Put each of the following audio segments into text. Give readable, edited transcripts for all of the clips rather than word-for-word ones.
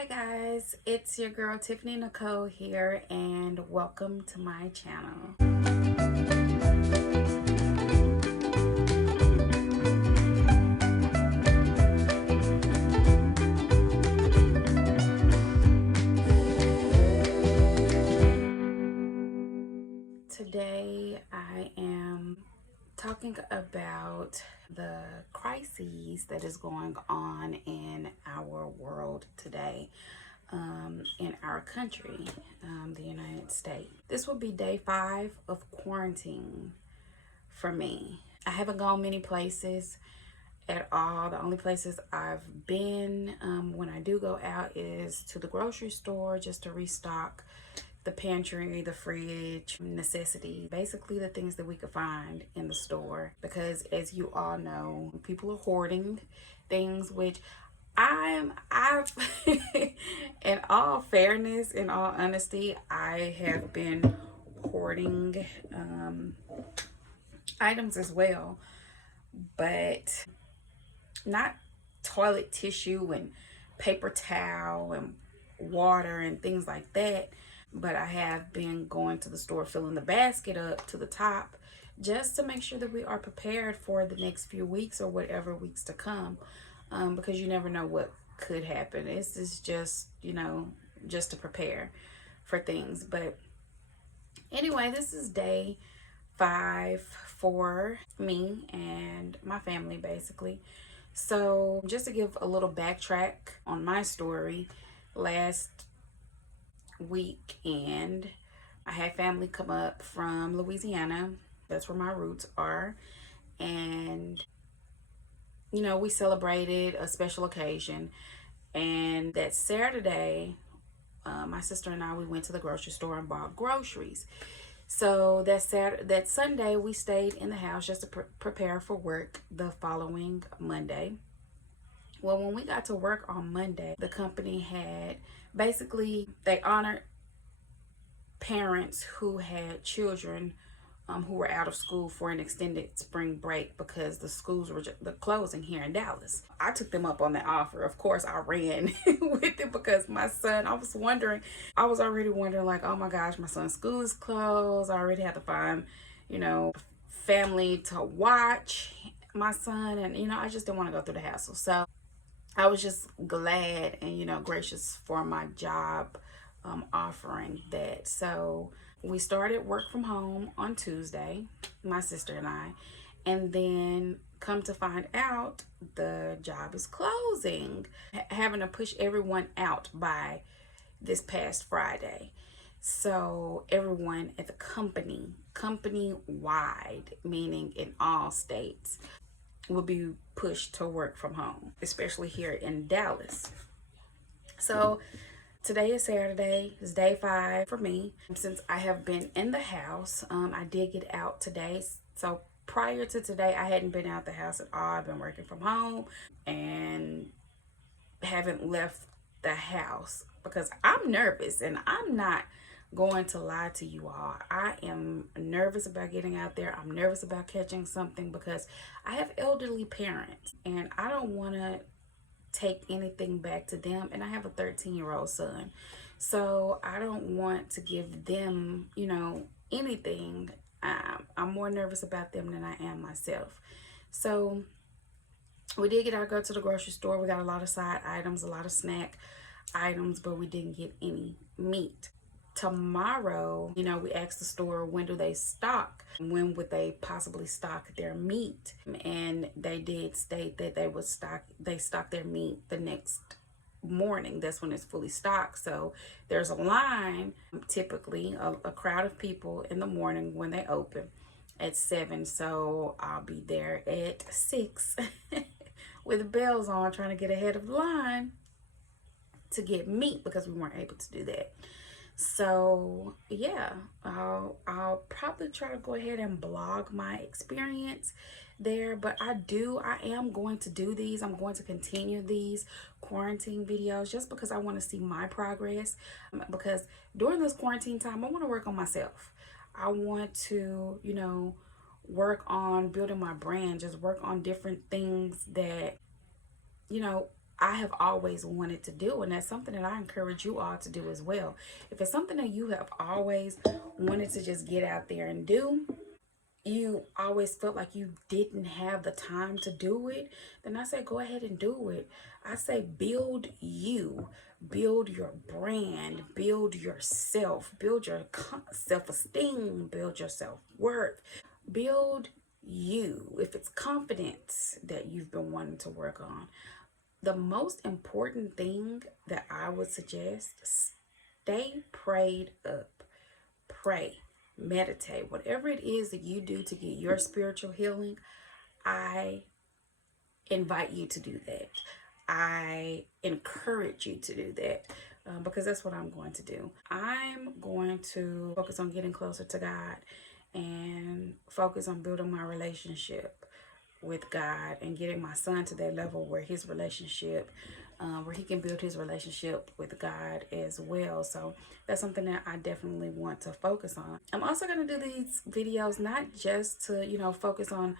Hi guys, it's your girl Tiffany Nicole here and welcome to my channel. Today I am talking about the crises that is going on in our world today. In our country, the United States. This will be day 5 of quarantine for me. I haven't gone many places at all. The only places I've been when I do go out is to the grocery store just to restock the pantry, the fridge, necessity, basically the things that we could find in the store. Because as you all know, people are hoarding things, which I've in all fairness, in all honesty, I have been hoarding items as well, but not toilet tissue and paper towel and water and things like that. But I have been going to the store, filling the basket up to the top just to make sure that we are prepared for the next few weeks or whatever weeks to come, because you never know what could happen. This is just, just to prepare for things. But anyway, this is day 5 for me and my family, basically. So just to give a little backtrack on my story, last weekend I had family come up from Louisiana. That's where my roots are. And we celebrated a special occasion. And that Saturday, my sister and I, we went to the grocery store and bought groceries. So that Sunday, we stayed in the house just to prepare for work the following Monday. Well, when we got to work on Monday, the company had they honored parents who had children who were out of school for an extended spring break because the schools were the closing here in Dallas. I took them up on that offer. Of course, I ran with it because my son, I was already wondering like, oh my gosh, my son's school is closed. I already had to find, family to watch my son. And, I just didn't want to go through the hassle. So I was just glad and, gracious for my job offering that. So we started work from home on Tuesday, my sister and I, and then come to find out the job is closing, having to push everyone out by this past Friday. So everyone at the company wide, meaning in all states, will be pushed to work from home, especially here in Dallas. So today is Saturday. It's day 5 for me. Since I have been in the house, I did get out today. So prior to today, I hadn't been out the house at all. I've been working from home and haven't left the house because I'm nervous, and I'm not going to lie to you all. I am nervous about getting out there. I'm nervous about catching something because I have elderly parents and I don't want to take anything back to them, and I have a 13-year-old son, so I don't want to give them anything. I'm more nervous about them than I am myself. So we did go to the grocery store. We got a lot of side items, a lot of snack items, but we didn't get any meat. Tomorrow, we asked the store, when do they stock? When would they possibly stock their meat? And they did state that they stock their meat the next morning. That's when it's fully stocked. So there's a line, typically a crowd of people in the morning when they open at 7. So I'll be there at 6 with the bells on, trying to get ahead of the line to get meat because we weren't able to do that. So yeah, I'll probably try to go ahead and blog my experience there, but I am going to do these. I'm going to continue these quarantine videos just because I want to see my progress, because during this quarantine time I want to work on myself. I want to work on building my brand, just work on different things that I have always wanted to do, and that's something that I encourage you all to do as well. If it's something that you have always wanted to just get out there and do, you always felt like you didn't have the time to do it, then I say go ahead and do it. I say build you, build your brand, build yourself, build your self-esteem, build your self-worth, build you. If it's confidence that you've been wanting to work on, the most important thing that I would suggest, stay prayed up. Pray, meditate, whatever it is that you do to get your spiritual healing, I invite you to do that. I encourage you to do that, because that's what I'm going to do. I'm going to focus on getting closer to God and focus on building my relationship with God and getting my son to that level where his relationship, where he can build his relationship with God as well. So that's something that I definitely want to focus on. I'm also going to do these videos not just to, focus on,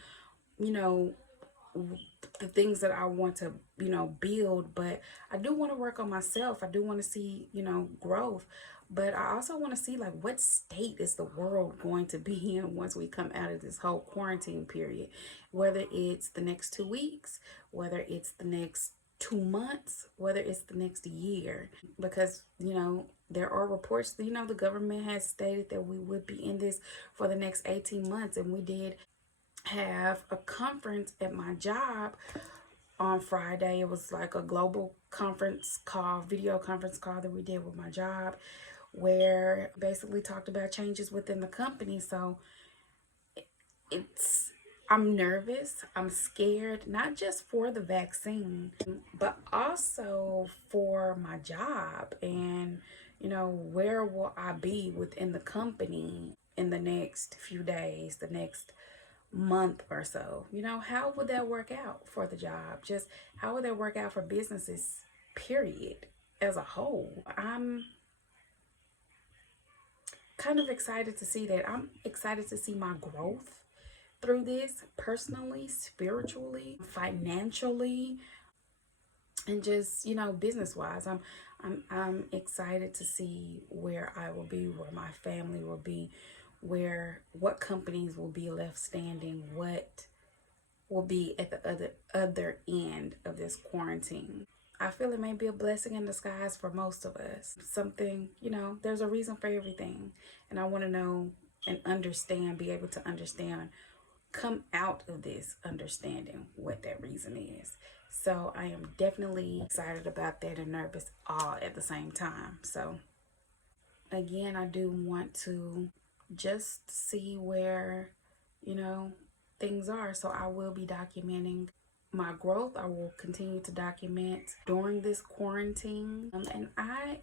the things that I want to, build, but I do want to work on myself. I do want to see, growth. But I also want to see like what state is the world going to be in once we come out of this whole quarantine period, whether it's the next 2 weeks, whether it's the next 2 months, whether it's the next year, because, there are reports, the government has stated that we would be in this for the next 18 months. And we did have a conference at my job on Friday. It was like a global conference call, video conference call that we did with my job, where basically talked about changes within the company. So I'm nervous, I'm scared, not just for the vaccine, but also for my job and, where will I be within the company in the next few days, the next month or so. How would that work out for the job? Just how would that work out for businesses, period, as a whole? I'm kind of excited to see that. I'm excited to see my growth through this, personally, spiritually, financially, and just, business wise. I'm excited to see where I will be, where my family will be, what companies will be left standing, what will be at the other end of this quarantine. I feel it may be a blessing in disguise for most of us. Something, there's a reason for everything. And I want to know and understand, be able to understand, come out of this understanding what that reason is. So I am definitely excited about that and nervous all at the same time. So again, I do want to just see where, things are. So I will be documenting my growth. I will continue to document during this quarantine. And I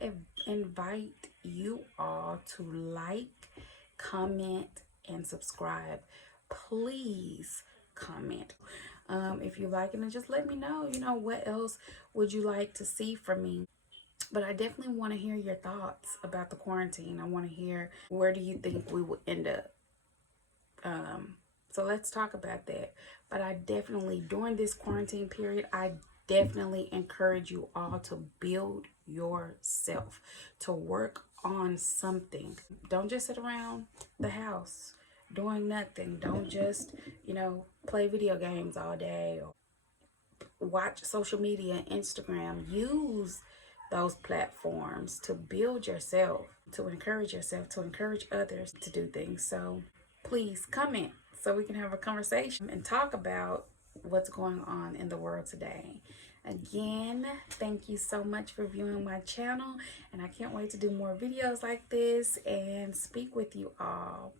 invite you all to like, comment, and subscribe. Please comment. If you like it, and just let me know, what else would you like to see from me? But I definitely want to hear your thoughts about the quarantine. I want to hear, where do you think we will end up? So let's talk about that. But I definitely, during this quarantine period, I definitely encourage you all to build yourself, to work on something. Don't just sit around the house doing nothing. Don't just, play video games all day or watch social media, Instagram. Use those platforms to build yourself, to encourage yourself, to encourage others to do things. So please comment so we can have a conversation and talk about what's going on in the world today. Again, thank you so much for viewing my channel, and I can't wait to do more videos like this and speak with you all.